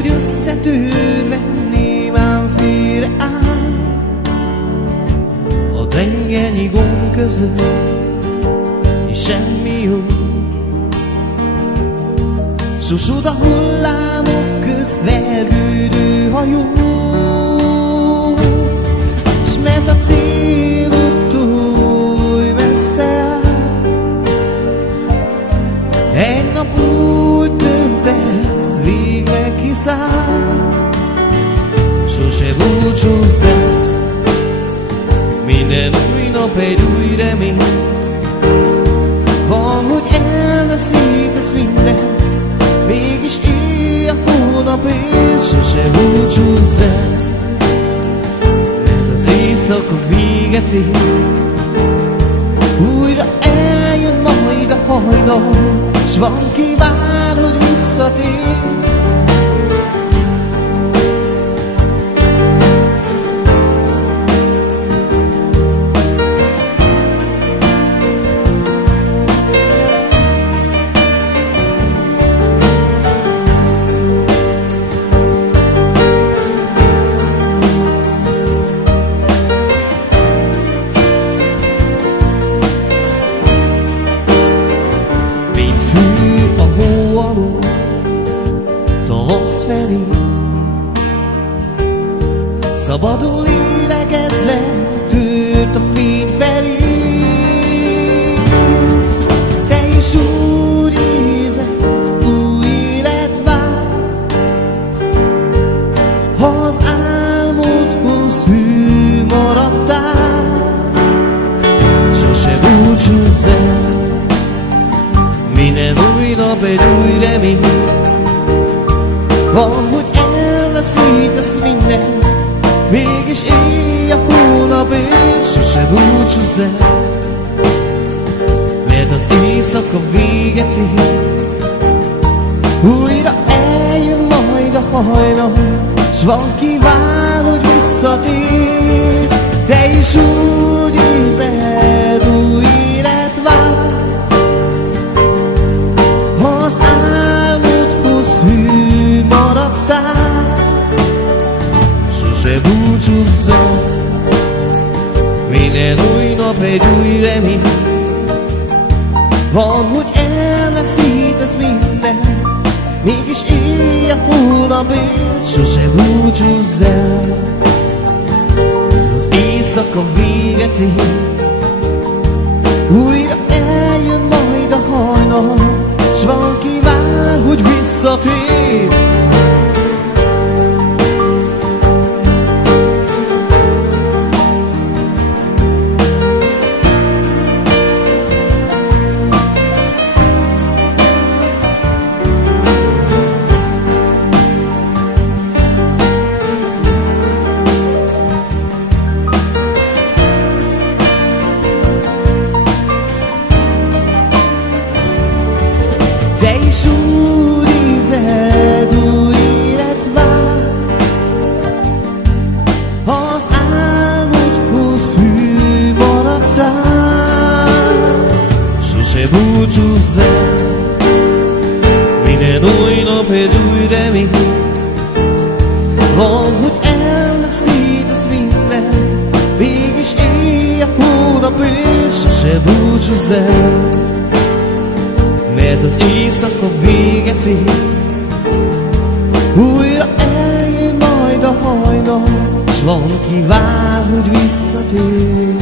úgy összetűrve némán félre áll a tengernyi gomb között, és semmi jó. Susud a hullámok közt vergődő hajó, s mert a célúttól oly messze áll, egy nap úgy döntesz, végleg kiszállsz. Sose búcsúzz el, minden új nap egy új remény. Van, hogy elveszítesz mindent, mégis éj a hónap és sose búcsúzz el, mert az éjszaka véget ér. Újra eljön majd a hajnal, s van ki vár, hogy visszatér. Tavasz felé, szabadul lélegezve tört a fény felé. Te is úgy érzed, új élet vár, ha az álmodhoz hű maradtál. Sose búcsúzz el, minden új nap egy új remény. Van, hogy elveszítesz mindent, mégis éj a hónap és sose búcsúzz el, mert az éjszaka véget ér. Újra eljön majd a hajnal, s van ki vár, hogy visszatér. Te is úgy érzed, új élet vár, ha az álmodhoz hű maradtál. Sose búcsúzz el, minden új nap egy új remény. Van, hogy elveszítesz mindent, mégis éj a hónap és sose búcsúzz el, az éjszaka véget ér. Újra eljön majd a hajnal, s van ki vár, hogy visszatér. Te is úgy érzed, új élet vár, ha az álmodhoz hű maradtál. Sose búcsúzz el, minden új nap egy új remény. Van, hogy elveszítesz mindent, mégis éj a hónap és sose búcsúzz el, mert az éjszaka véget ér. Újra eljön majd a hajnal, s van ki vár, hogy visszatér.